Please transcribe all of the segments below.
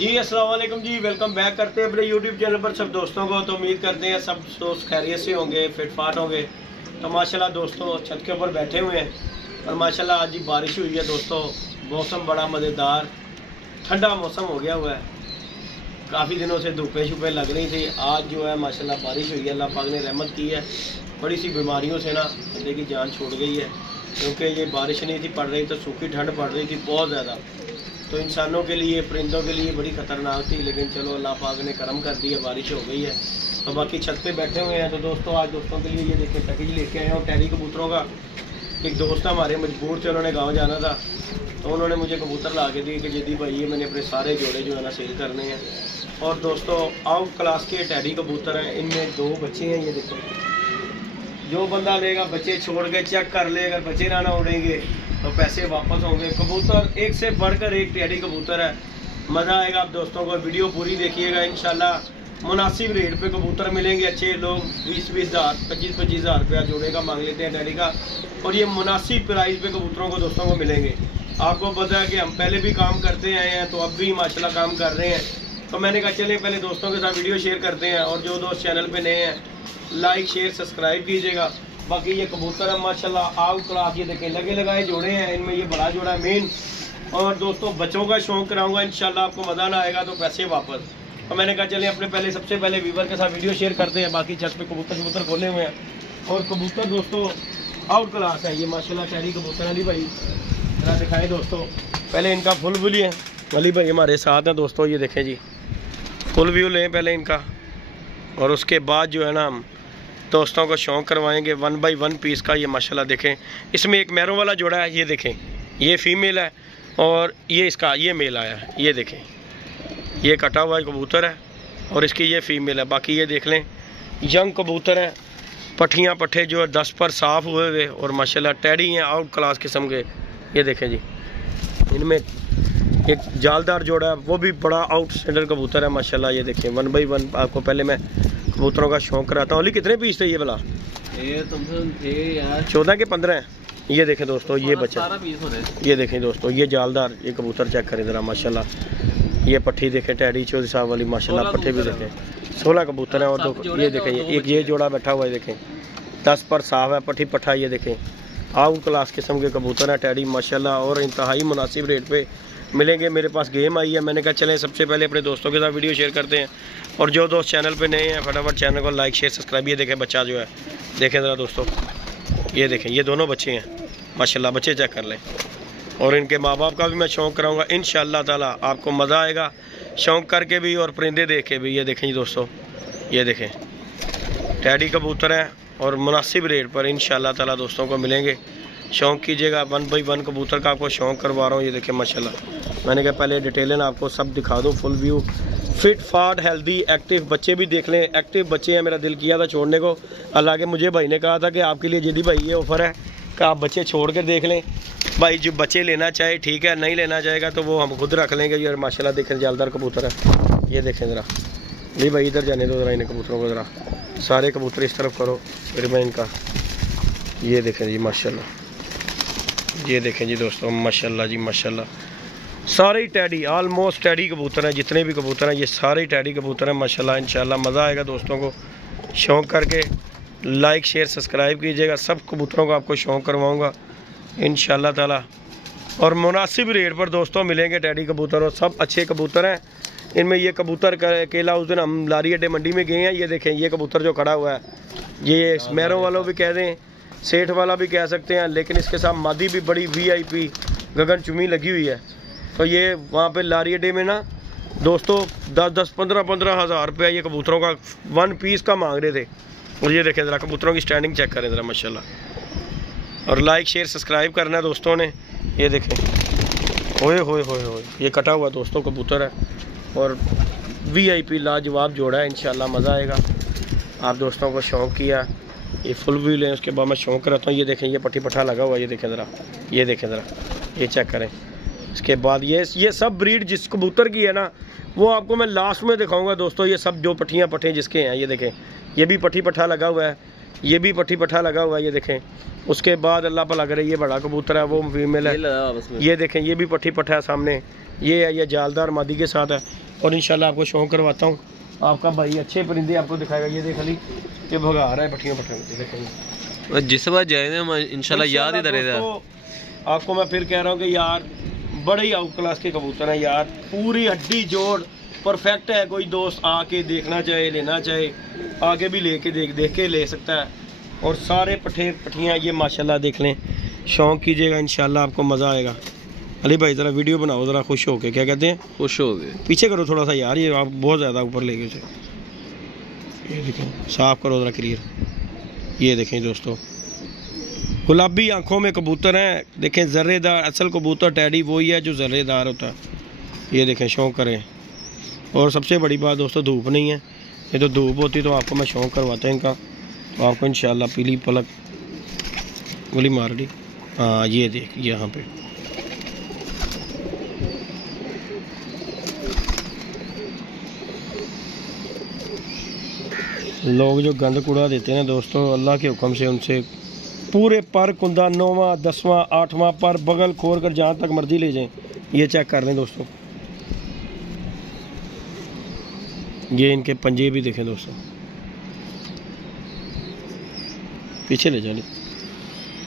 जी अस्सलाम वालेकुम जी, welcome back करते हैं अपने यूट्यूब चैनल पर सब दोस्तों को। तो उम्मीद करते हैं सब दोस्त खैरियत से होंगे, फिटफाट होंगे। तो माशाल्लाह दोस्तों छत के ऊपर बैठे हुए हैं और माशाल्लाह आज ही बारिश हुई है दोस्तों। मौसम बड़ा मज़ेदार ठंडा मौसम हो गया हुआ है। काफ़ी दिनों से धूपें शुपें लग रही थी, आज जो है माशाल्लाह बारिश हुई है। अल्लाह पाक ने रहमत की है। बड़ी सी बीमारियों से ना बंदे की जान छूट गई है, क्योंकि ये बारिश नहीं थी पड़ रही तो सूखी ठंड पड़ रही थी बहुत ज़्यादा। तो इंसानों के लिए, परिंदों के लिए बड़ी ख़तरनाक थी, लेकिन चलो अल्लाह पाक ने करम कर दिया, बारिश हो गई है। तो बाकी छत पे बैठे हुए हैं। तो दोस्तों आज दोस्तों के लिए ये देखें पैकेज लेके आए हैं टैडी कबूतरों का। एक दोस्त हमारे मजबूर थे, उन्होंने गाँव जाना था, तो उन्होंने मुझे कबूतर ला के दिए कि जदी भाई ये मैंने अपने सारे जोड़े जो है ना सेल करने हैं। और दोस्तों आउट क्लास के टैडी कबूतर हैं, इनमें 2 बच्चे हैं। ये देखो, जो बंदा लेगा बच्चे छोड़ के चेक कर ले, अगर बच्चे ना उड़ेंगे तो पैसे वापस होंगे। कबूतर एक से बढ़कर एक टैडी कबूतर है, मज़ा आएगा। आप दोस्तों को वीडियो पूरी देखिएगा, इंशाल्लाह मुनासिब रेट पे कबूतर मिलेंगे। अच्छे लोग 20-20 हज़ार 25-25 हज़ार रुपया जोड़े का मांग लेते हैं टैडी का, और ये मुनासिब प्राइस पे कबूतरों को दोस्तों को मिलेंगे। आपको पता है कि हम पहले भी काम करते आए हैं, तो अब भी माशाल्लाह काम कर रहे हैं। तो मैंने कहा चले पहले दोस्तों के साथ वीडियो शेयर करते हैं, और जो दोस्त चैनल पे नए हैं लाइक शेयर सब्सक्राइब कीजिएगा। बाकी ये कबूतर है माशाल्लाह आउट क्लास, ये देखें लगे लगाए जोड़े हैं, इनमें ये बड़ा जोड़ा है मेन। और दोस्तों बच्चों का शौक कराऊंगा इंशाल्लाह, आपको मज़ा ना आएगा तो पैसे वापस। तो मैंने कहा चले अपने सबसे पहले व्यूवर के साथ वीडियो शेयर करते हैं। बाकी छत पे कबूतर खोले हुए हैं, और कबूतर दोस्तों आउट क्लास है ये माशाल्लाह। टैडी कबूतर अली भाई जरा दिखाए दोस्तों, पहले इनका फुल व्यू है। अली भाई हमारे साथ हैं दोस्तों, ये देखें जी फुल व्यू लें पहले इनका, और उसके बाद जो है ना हम दोस्तों को शौक़ करवाएंगे 1 बाई 1 पीस का। ये माशाल्लाह देखें, इसमें एक मैरों वाला जोड़ा है, ये देखें ये फीमेल है, और ये इसका ये मेल आया है। ये देखें ये कटा हुआ कबूतर है, और इसकी ये फीमेल है। बाकी ये देख लें यंग कबूतर हैं, पट्ठियाँ पट्ठे जो है 10 पर साफ़ हुए हुए, और माशाल्लाह टैडी हैं आउट क्लास किस्म के। ये देखें जी, इनमें एक जालदार जोड़ा है, वो भी बड़ा आउट स्टैंडर्ड कबूतर है माशाल्लाह। ये देखें 1 बाई 1 आपको पहले मैं कबूतरों का शौक़ कराता हूँ। कितने पीस थे ये भला? ये थे यार 14 के 15 हैं। ये देखें दोस्तों ये बच्चा, ये देखें दोस्तों ये जालदार ये कबूतर चेक करें ज़रा माशाल्लाह। ये पट्ठी देखें टैडी चौधरी साहब वाली माशाल्लाह, पट्ठे भी देखें 16 कबूतर हैं। और ये देखें एक ये जोड़ा बैठा हुआ है, देखें 10 पर साफ है, पट्ठी पट्ठा। ये देखें आउट क्लास किस्म के कबूतर हैं टैडी माशाल्लाह, और इंतहाई मुनासिब रेट पे मिलेंगे। मेरे पास गेम आई है, मैंने कहा चलें सबसे पहले अपने दोस्तों के साथ वीडियो शेयर करते हैं। और जो दोस्त चैनल पे नए हैं फटाफट चैनल को लाइक शेयर सब्सक्राइब। ये देखें बच्चा जो है, देखें ज़रा दोस्तों, ये देखें ये दोनों बच्चे हैं माशाल्लाह, बच्चे चेक कर लें। और इनके माँ बाप का भी मैं शौक़ कराऊँगा इंशाअल्लाह ताला, आपको मज़ा आएगा शौक़ करके भी और परिंदे देख के भी। ये देखें जी दोस्तों, ये देखें टैडी कबूतर हैं, और मुनासिब रेट पर इंशाअल्लाह ताला दोस्तों को मिलेंगे। शौक़ कीजिएगा 1 बाई 1 कबूतर का आपको शौक़ करवा रहा हूँ। ये देखें माशाल्लाह, मैंने कहा पहले डिटेलन आपको सब दिखा दूँ, फुल व्यू फिट फाट हेल्दी एक्टिव। बच्चे भी देख लें, एक्टिव बच्चे हैं। मेरा दिल किया था छोड़ने को, हालांकि मुझे भाई ने कहा था कि आपके लिए जदी भाई ये ऑफ़र है कि आप बच्चे छोड़ कर देख लें। भाई जो बच्चे लेना चाहे ठीक है, नहीं लेना चाहेगा तो वो हम खुद रख लेंगे। यार माशाल्लाह देखें जालदार कबूतर है। ये देखें ज़रा, नहीं भाई इधर जाने दो ज़रा इन्हें कबूतरों को, ज़रा सारे कबूतर इस तरफ करो फिर मैं इनका। ये देखें जी माशाल्लाह, ये देखें जी दोस्तों माशाल्लाह जी माशाल्लाह, सारे ही टैडी ऑलमोस्ट टैडी कबूतर हैं। जितने भी कबूतर हैं ये सारे ही टैडी कबूतर हैं माशाल्लाह। इंशाल्लाह मज़ा आएगा दोस्तों को शौक़ करके। लाइक शेयर सब्सक्राइब कीजिएगा, सब कबूतरों को आपको शौक़ करवाऊँगा इंशाल्लाह ताला, और मुनासिब रेट पर दोस्तों मिलेंगे टैडी कबूतर, और सब अच्छे कबूतर हैं। इनमें ये कबूतर केला उस दिन हम लारी अड्डे मंडी में गए हैं। ये देखें ये कबूतर जो खड़ा हुआ है, ये मैरों वालों भी कह दें, सेठ वाला भी कह सकते हैं, लेकिन इसके साथ मादी भी बड़ी VIP गगन चुमी लगी हुई है। तो ये वहाँ पे लारी अड्डे में ना दोस्तों 10-10 15-15 हज़ार रुपया ये कबूतरों का 1 पीस का मांग रहे थे। और ये देखें ज़रा कबूतरों की स्टैंडिंग चेक करें ज़रा माशाल्लाह, और लाइक शेयर सब्सक्राइब करना है दोस्तों ने। ये देखें होए होए होए होए, ये कटा हुआ दोस्तों कबूतर है, और VIP लाजवाब जोड़ा है। इंशाल्लाह मज़ा आएगा। आप दोस्तों को शौक़ किया, ये फुल व्यू लें, उसके बाद मैं शौक़ कराता हूँ। ये देखें ये पट्टी पट्ठा लगा हुआ, ये देखें ज़रा, ये देखें ज़रा, ये चेक करें। इसके बाद ये सब ब्रीड जिस कबूतर की है ना, वो आपको मैं लास्ट में दिखाऊंगा दोस्तों। ये सब जो पट्टियाँ पट्टे जिसके हैं, ये देखें ये भी पट्टी पट्ठा लगा हुआ है, ये भी पट्टी पट्ठा लगा हुआ है। ये देखें उसके बाद अल्लाह भला करे ये बड़ा कबूतर है, वो फीमेल है। ये देखें ये भी पट्टी पट्ठा है सामने, ये है ये जालदार मादी के साथ है। और इंशाल्लाह आपको शौक करवाता हूँ। आपका भाई अच्छे परिंदे आपको दिखाएगा। ये देख ली ये भगा रहा है पट्टियों देखेंगे। जिस बार जाए ना इंशाल्लाह याद ही करेगा। आपको मैं फिर कह रहा हूँ कि यार बड़े ही आउट क्लास के कबूतर हैं यार, पूरी हड्डी जोड़ परफेक्ट है। कोई दोस्त आके देखना चाहे, लेना चाहे, आगे भी लेके देख के ले सकता है। और सारे पट्टियाँ ये माशाल्लाह देख लें, शौक़ कीजिएगा, इंशाल्लाह आपको मज़ा आएगा। अली भाई ज़रा वीडियो बनाओ ज़रा खुश हो के, क्या कहते हैं, खुश हो गए। पीछे करो थोड़ा सा यार, ये आप बहुत ज़्यादा ऊपर ले गए उसे। ये देखें, साफ़ करो ज़रा क्लियर। ये देखें दोस्तों, गुलाबी आंखों में कबूतर हैं। देखें ज़र्रेदार, असल कबूतर टैडी वही है जो ज़र्रेदार होता है। ये देखें, शौक़ करें। और सबसे बड़ी बात दोस्तों, धूप नहीं है। ये तो धूप होती तो आपको मैं शौक़ करवाता है इनका, तो आपको इंशाल्लाह पीली पलक गोली मार दी। हाँ ये देख यहाँ पे लोग जो गंद कूड़ा देते हैं दोस्तों, अल्लाह के हुक्म से उनसे पूरे पर कुंदा 9वां 10वां 8वां पर बगल खोल कर जहाँ तक मर्जी ले जाएं। ये चेक कर लें दोस्तों, ये इनके पंजे भी देखें दोस्तों, पीछे ले जाने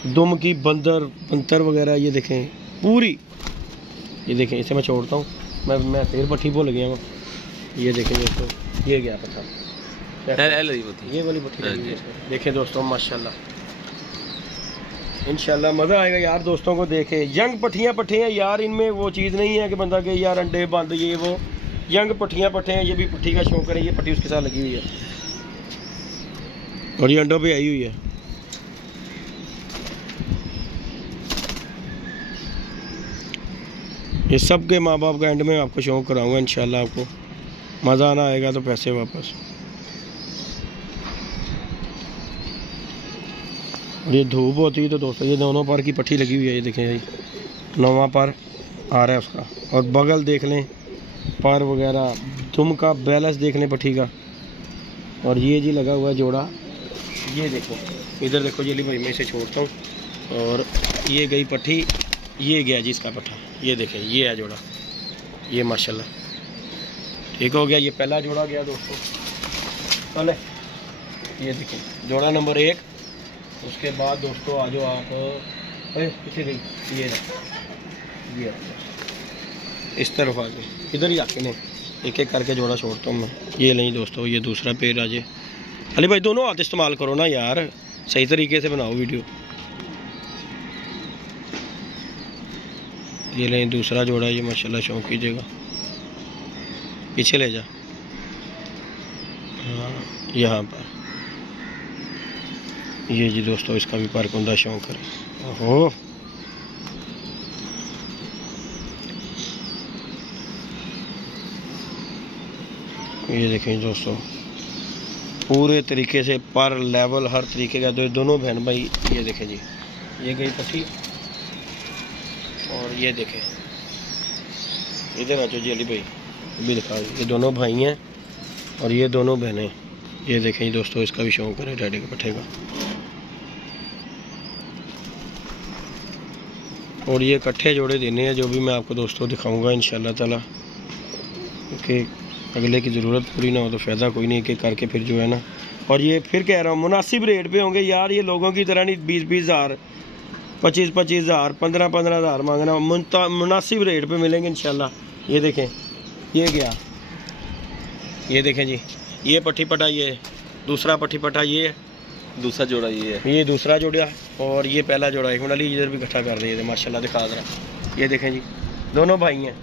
दुम की बंतर वगैरह ये देखें पूरी। ये देखें, इसे मैं छोड़ता हूँ, मैं फिर पट्टी भूल गया हूँ। ये देखें दोस्तों, ये गया पट्टा, ये वाली पट्टी देखें दोस्तों माशाल्लाह। इंशाल्लाह मज़ा आएगा यार दोस्तों को देखे। यंग पट्टियाँ यार, इनमें वो चीज़ नहीं है कि बंदा के यार अंडे बंद ये वो, यंग पट्टियाँ हैं। ये भी पट्टी का शौक करें, ये पट्टी उसके साथ लगी हुई है और ये अंडों पे आई हुई है। ये सब के माँ बाप का एंड में आपको शौक कराऊंगा इंशाल्लाह। आपको मज़ा आना आएगा तो पैसे वापस। और ये धूप होती है तो दोस्तों, ये दोनों पर की पट्टी लगी हुई है। ये देखें भाई, 9वां पर आ रहा है उसका, और बगल देख लें पर वगैरह, दुम का बैलेंस देख लें पट्टी का। और ये जी लगा हुआ है जोड़ा, ये देखो इधर देखो जी भाई, मैं इसे छोड़ता हूँ। और ये गई पट्टी, ये गया जी इसका पट्टा। ये देखें, ये है जोड़ा, ये माशाल्लाह ठीक हो गया। ये पहला जोड़ा गया दोस्तों, चले ये देखें जोड़ा नंबर 1। उसके बाद दोस्तों आ जाओ आप, पीछे गई ये इस तरफ आ गए, इधर ही आके नहीं, एक एक करके जोड़ा छोड़ता हूँ मैं। ये नहीं दोस्तों, ये दूसरा पेड़ आ जाए। अली भाई दोनों हाथ इस्तेमाल करो ना यार, सही तरीके से बनाओ वीडियो। ये लें दूसरा जोड़ा, ये माशाल्लाह शौक कीजिएगा। पीछे ले जा, हाँ यहाँ पर ये जी दोस्तों, इसका भी पर कुंदा शौक करें। ओहो ये देखें दोस्तों, पूरे तरीके से पर लेवल हर तरीके का। दोनों बहन भाई ये देखें जी, ये गई पट्टी। और ये देखें इधर आ जाओ जी अली भाई, भी दिखा। ये दोनों भाई हैं और ये दोनों बहनें। ये देखें दोस्तों, इसका भी शौक करें डैडी के पट्टे का। और ये इकट्ठे जोड़े देने हैं, जो भी मैं आपको दोस्तों दिखाऊंगा इंशाल्लाह ताला, क्योंकि अगले की ज़रूरत पूरी ना हो तो फ़ायदा कोई नहीं, कि करके फिर जो है ना। और ये फिर कह रहा हूँ मुनासिब रेट पे होंगे यार, ये लोगों की तरह नहीं 20-20 हज़ार 25-25 हज़ार 15-15 हज़ार मांगना। मुनासिब रेट पे मिलेंगे इंशाल्लाह। ये देखें, ये गया, ये देखें जी, ये पट्टी पटा, ये दूसरा पट्टी पटा, ये दूसरा जोड़ा, ये दूसरा जोड़ा। और ये पहला जोड़ा। एक मिनट इधर भी इकट्ठा कर रही है माशाल्लाह, दिखा दे रहा। ये देखें जी, दोनों भाई हैं।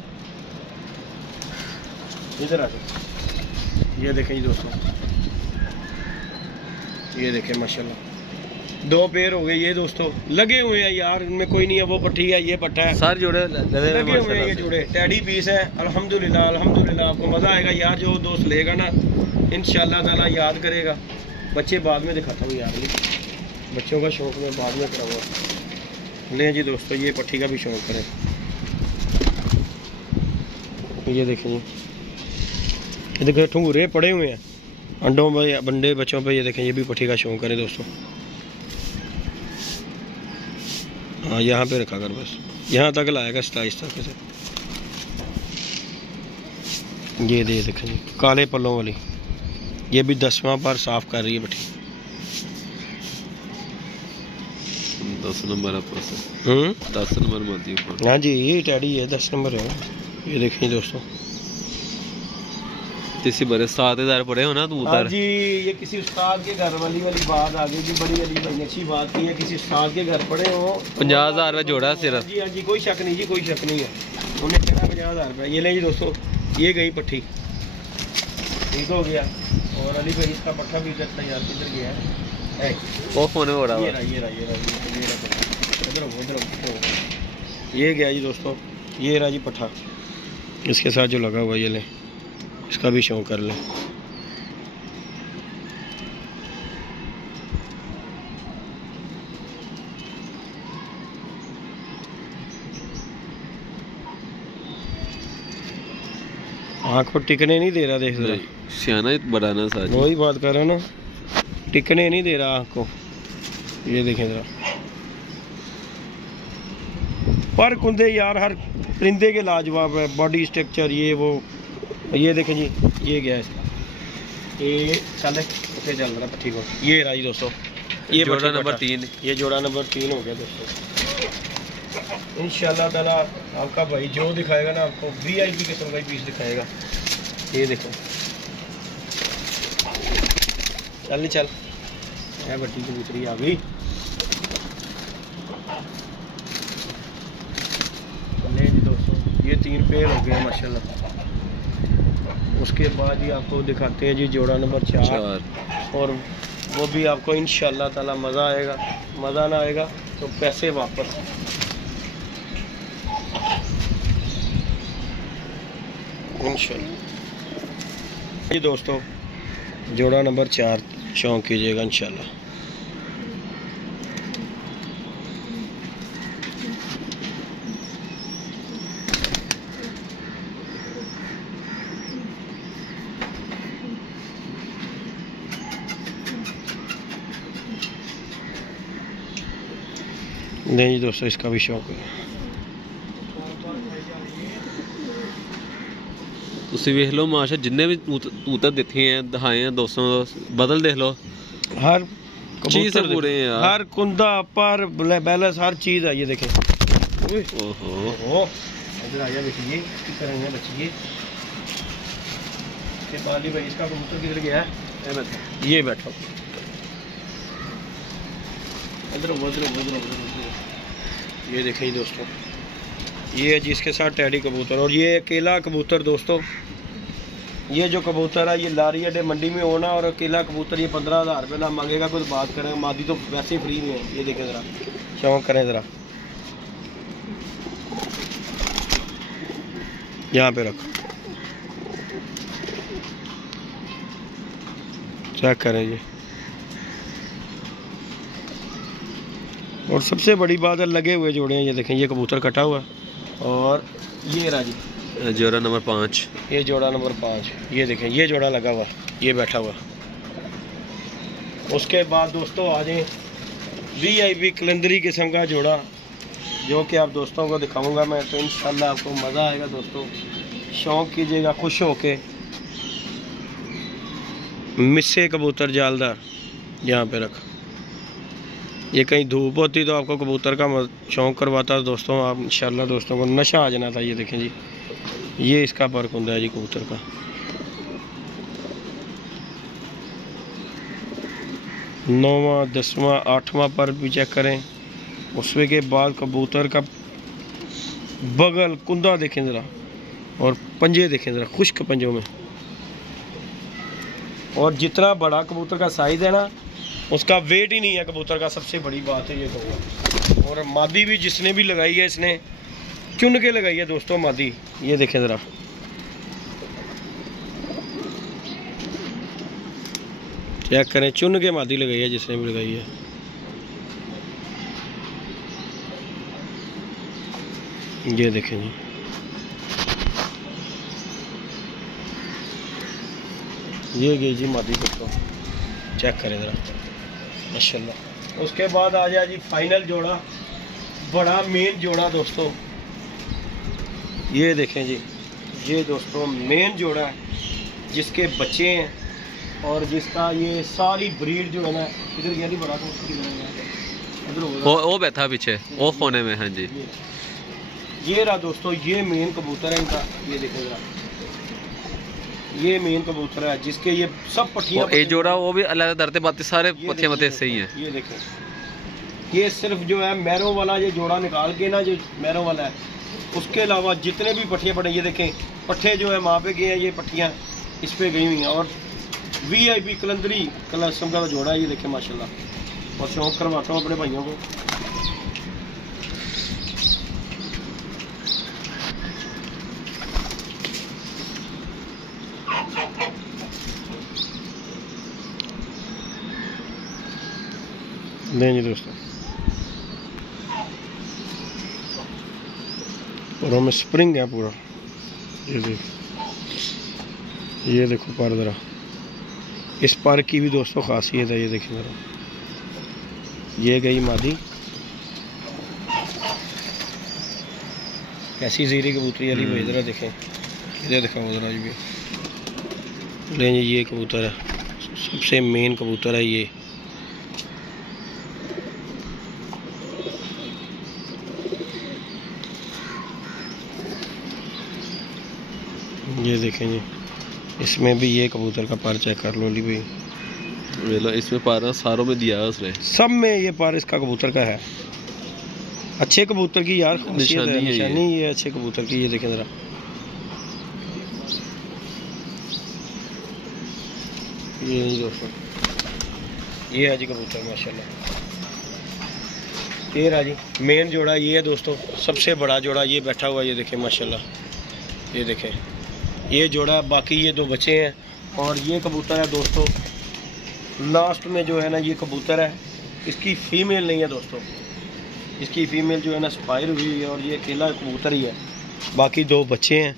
इधर आ जाओ, ये देखें जी दोस्तों, ये देखें माशाल्लाह, 2 पेड़ हो गए ये दोस्तों, लगे हुए हैं यार। इनमें कोई नहीं है, वो पट्टी है, ये पट्टा है, सारे जोड़े लगे हुए हैं। ये जोड़े टैडी पीस है। अल्हम्दुलिल्लाह अल्हम्दुलिल्लाह, आपको मज़ा आएगा यार। जो दोस्त लेगा ना इंशाल्लाह ताला याद करेगा। बच्चे बाद में दिखाता हूँ यार, बच्चों का शौक़ मैं बाद में कराऊंगा। लें जी दोस्तों, ये पट्टी का भी शौक़ करें। ये देखें, ये देखो ठंगूरे पड़े हुए हैं अंडों पे, बंडे बच्चों पे। ये देखें, ये भी पट्टी का शौक़ करें दोस्तों। हाँ यहाँ पे रखा कर, बस यहाँ तक लाएगा आहिस्ता से। ये देखें जी काले पल्लों वाली, ये भी 10वां पर साफ कर रही है पट्टी। 10 नंबर है 10 नंबर मादी ऊपर। हाँ जी ये टैडी है 10 नंबर है। ये देखें दोस्तों किसी बड़े 7,000 पड़े हो ना तू हाँ जी, ये किसी उस्ताद के घर वाली बात आ गई जी, बड़ी अली भाई अच्छी बात की है, किसी उस्ताद के घर पड़े हो 50,000 रुपये जोड़ा सिर्फ। जी हाँ जी कोई शक नहीं जी, कोई शक नहीं है, उन्हें चढ़ा 50,000 रुपये। ये ले जी दोस्तों, ये गई पट्टी, ठीक हो गया। और अली भाई इसका पट्ठा भी इधर तैयार किधर गया है, वो फोन में उड़ा ये गया जी दोस्तों, ये रहा जी पट्ठा इसके साथ जो लगा हुआ, ये ले इसका भी शौक कर लें। आँख को टिकने नहीं दे रहा, देख रहा सियाना बढ़ाना साथ, वही बात कर रहा ना, टिकने नहीं दे रहा आँख को। ये देखें जरा पर कुंदे यार हर परिंदे के लाजवाब है, बॉडी स्ट्रक्चर ये वो। ये देखें जी ये गया इसका, ये चल रहा ठीक हो। ये रहा जी दोस्तों, ये जोड़ा नंबर 3, ये जोड़ा नंबर 3 हो गया दोस्तों। इंशाल्लाह ताला आपका भाई जो दिखाएगा ना आपको VIP किस्म का ही पीस दिखाएगा। ये देखो चल चल है बट्टी कबूतरी आ गई। ले जी दोस्तों ये 3 पेड़ हो गए माशाल्लाह। उसके बाद ही आपको दिखाते हैं जी जोड़ा नंबर 4, और वो भी आपको इंशाल्लाह ताला मज़ा आएगा। मज़ा ना आएगा तो पैसे वापस। इंशाल्लाह जी दोस्तों जोड़ा नंबर 4 शौक कीजिएगा इंशाल्लाह। नहीं जी दोस्तों इसका भी शौक है। ਤੁਸੀਂ ਵੇਖ ਲਓ ਮਾਸ਼ਾ ਜਿੰਨੇ ਵੀ ਕਬੂਤਰ ਦਿੱਤੇ हैं दिखाए हैं दोस्तों, बदल देख लो हर चीज से पूरे हैं यार, हर कुंदा पर बैलेंस हर चीज है। ये देखें ओहो इधर आइए देखिए किस तरह है बच्ची। ये पाली भाई इसका कबूतर किधर गया है, ये बैठा इधर उधर। ये देखें दोस्तों ये है जिसके साथ टैडी कबूतर, और ये अकेला कबूतर दोस्तों। ये जो कबूतर है ये लारी अड्डे मंडी में होना, और अकेला कबूतर ये 15,000 रुपये ना मांगेगा, कुछ बात करें। मादी तो वैसे ही फ्री में है। ये देखें ज़रा शौक करें ज़रा, यहाँ पे रखो चेक करें ये। और सबसे बड़ी बात है लगे हुए जोड़े हैं। ये देखें ये कबूतर कटा हुआ, और ये राजी जोड़ा नंबर 5, ये जोड़ा नंबर 5। ये देखें ये जोड़ा लगा हुआ, ये बैठा हुआ। उसके बाद दोस्तों आ जाए VIP कलंदरी किस्म का जोड़ा, जो कि आप दोस्तों को दिखाऊंगा मैं, तो इंशाल्लाह आपको मज़ा आएगा दोस्तों। शौक़ कीजिएगा खुश होके। मिस्से कबूतर जालदार यहाँ पे रख, ये कहीं धूप होती तो आपको कबूतर का शौक़ करवाता दोस्तों। आप इंशाल्लाह दोस्तों को नशा आ जाना था। ये देखें जी ये इसका पर कुंदा है जी कबूतर का। 9वां 10वां 8वां पर भी चेक करें। उसमें के बाद कबूतर का बगल कुंदा देखें ज़रा, और पंजे देखें ज़रा, खुश्क पंजों में। और जितना बड़ा कबूतर का साइज़ है ना उसका वेट ही नहीं है कबूतर का, सबसे बड़ी बात है ये कहूँगा। और मादी भी जिसने भी लगाई है इसने चुन के लगाई है दोस्तों मादी। ये देखें ज़रा चेक करें, चुन के मादी लगाई है जिसने भी लगाई है। ये देखें जी ये गई जी मादी दोस्तों, चेक करें ज़रा माशाल्लाह। उसके बाद आ जाए जी फाइनल जोड़ा, बड़ा मेन जोड़ा दोस्तों। ये देखें जी ये दोस्तों मेन जोड़ा है जिसके बच्चे हैं और जिसका ये सारी ब्रीड जो है ना, इधर गया नहीं बड़ा तो वो बैठा पीछे वो कोने में। हाँ जी, ये रहा दोस्तों, ये मेन कबूतर है इनका। ये देखो जरा, ये मेन कबूतर है जिसके ये सब पट्टियां, ये जोड़ा वो भी अलग दरते बातें सारे पत्तियां मते से ही हैं। ये देखें, ये सिर्फ जो है मैरों वाला ये जोड़ा निकाल के ना, जो मैरों वाला है, उसके अलावा जितने भी पट्टियां पड़े, ये देखें पट्टे जो है वहाँ पे गए हैं, ये पट्टियां इस पे गई हुई हैं। और VIP कलंदरी कलम का जोड़ा है, ये देखें माशाल्लाह। और शौक करवाता हूँ अपने भाइयों को। नहीं जी दोस्तों, और हमें स्प्रिंग है पूरा। ये देखो पर ज़रा, इस पर की भी दोस्तों खासियत है। ये देखिए ज़रा, ये गई मादी, कैसी ज़ीरी कबूतरी वाली वो ज़रा देखें, इधर दिखाओ ज़रा। ये ले जी, ये कबूतर है, सबसे मेन कबूतर है ये। ये देखें जी, इसमें भी ये कबूतर का पर चेक कर लो ली भाई। इसमें पारा सारों में दिया है उसने, सब में ये पर इसका कबूतर का है। अच्छे कबूतर की यार निशानी ये अच्छे कबूतर की। ये देखें जरा, ये दोस्तों ये है जी कबूतर माशाल्लाह। ये रहा जी मेन जोड़ा, ये है दोस्तों सबसे बड़ा जोड़ा, ये बैठा हुआ। ये देखें माशाल्लाह, ये देखें ये जोड़ा। बाकी ये दो बच्चे हैं और ये कबूतर है दोस्तों लास्ट में जो है ना, ये कबूतर है, इसकी फ़ीमेल नहीं है दोस्तों, इसकी फ़ीमेल जो है ना एक्सपायर हुई है और ये अकेला कबूतर ही है। बाकी दो बच्चे हैं।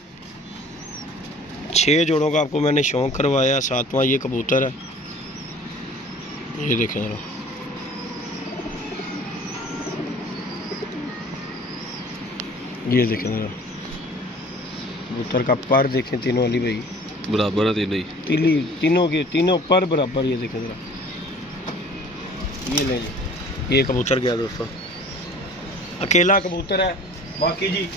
6 जोड़ों का आपको मैंने शौक करवाया, 7वां ये कबूतर है। ये देखें जरा, ये देखें जरा कबूतर का पर देखें, तीनों वाली भाई बराबर है, तीनों के तीनों पर बराबर। ये देखें जरा, ये नहीं, ये कबूतर गया दोस्तों, अकेला कबूतर है। बाकी जी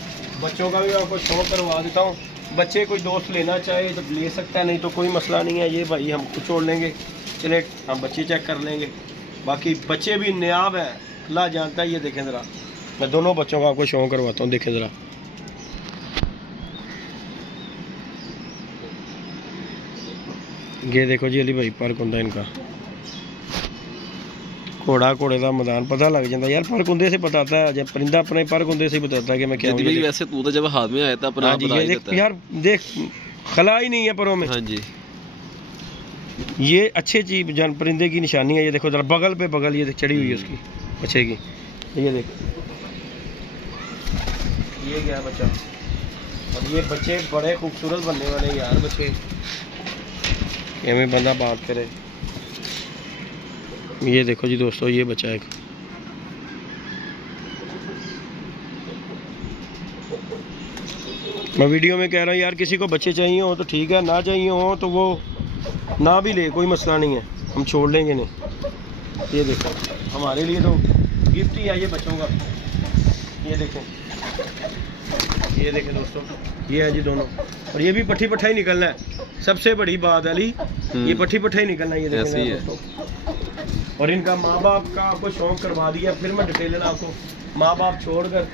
बच्चों का भी आपको शौक करवा देता हूँ, बच्चे कोई दोस्त लेना चाहे तो ले सकता है, नहीं तो कोई मसला नहीं है। ये भाई हम खुद छोड़ लेंगे, चले हम बच्चे चेक कर लेंगे। बाकी बच्चे भी नियाब हैं, अल्लाह जानता है। ये देखें ज़रा, मैं दोनों बच्चों का आपको शौक करवाता हूँ, देखें ज़रा। ये देखो जी अली भाई पर कुंदा इनका, घोड़ा घोड़े का मैदान पता लग जाता यार, पर कुंदे से बताता है, जब परिंदा अपने पर कुंदे से बताता है कि मैं क्या हूं। वैसे तू तो जब हाथ में आया था अपना बता ही देता है यार, देख खला ही नहीं है परों में। हाँ जी, ये अच्छे चीज जान परिंदे की निशानी है। ये देखो जरा बगल पे बगल ये चढ़ी हुई है उसकी बच्चे की। ये देख, ये गया बच्चा। और ये बच्चे बड़े खूबसूरत बनने वाले यार बच्चे, हमें बंदा बात करे। ये देखो जी दोस्तों, ये बच्चा एक, मैं वीडियो में कह रहा हूँ यार, किसी को बच्चे चाहिए हो तो ठीक है, ना चाहिए हो तो वो ना भी ले, कोई मसला नहीं है, हम छोड़ लेंगे नहीं। ये देखो हमारे लिए तो गिफ्ट ही है ये बच्चों का। ये देखें, ये देखें दोस्तों, ये है जी दोनों। और ये भी पट्टी पट्ठा ही निकलना है, सबसे बड़ी बात अली, ये पट्टी पट्ठा ही निकलना है। ये देखें दोस्तों, और इनका माँ बाप का आपको शौक करवा दिया। फिर मैं डिटेल आपको माँ बाप छोड़कर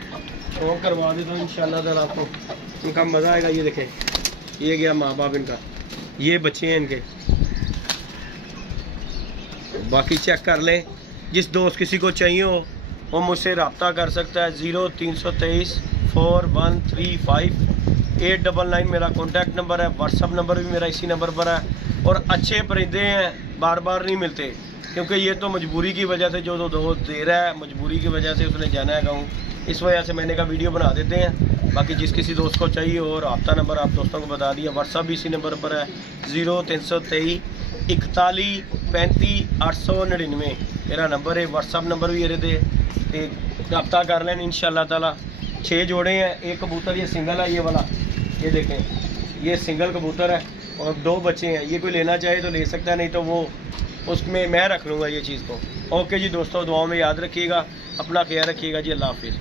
शौक करवा देता हूँ इंशाल्लाह ताला, आपको इनका मज़ा आएगा। ये देखें, ये गया माँ बाप इनका, ये बच्चे हैं इनके। बाकी चेक कर लें, जिस दोस्त किसी को चाहिए हो वो मुझसे रब्ता कर सकता है। 0323 4135 899 मेरा कॉन्टैक्ट नंबर है। व्हाट्सअप नंबर भी मेरा इसी नंबर पर है। और अच्छे परिंदे हैं, बार बार नहीं मिलते, क्योंकि ये तो मजबूरी की वजह से जो दोस्त दे रहा है, मजबूरी की वजह से उसने जाना है गाँव, इस वजह से मैंने कहा वीडियो बना देते हैं। बाकी जिस किसी दोस्त को चाहिए हो, रब्ता नंबर आप दोस्तों को बता दिया। व्हाट्सअप भी इसी नंबर पर है, 0323 41 35 899 मेरा नंबर है। व्हाट्सअप नंबर भी ये रब्ता कर लें इंशाल्लाह ताला। 6 जोड़े हैं, एक कबूतर ये सिंगल है, ये वाला ये देखें, ये सिंगल कबूतर है और 2 बच्चे हैं। ये कोई लेना चाहे तो ले सकता है, नहीं तो वो उसमें मैं रख लूँगा ये चीज़ को। ओके जी दोस्तों, दुआओं में याद रखिएगा, अपना ख्याल रखिएगा जी। अल्लाह हाफिज़।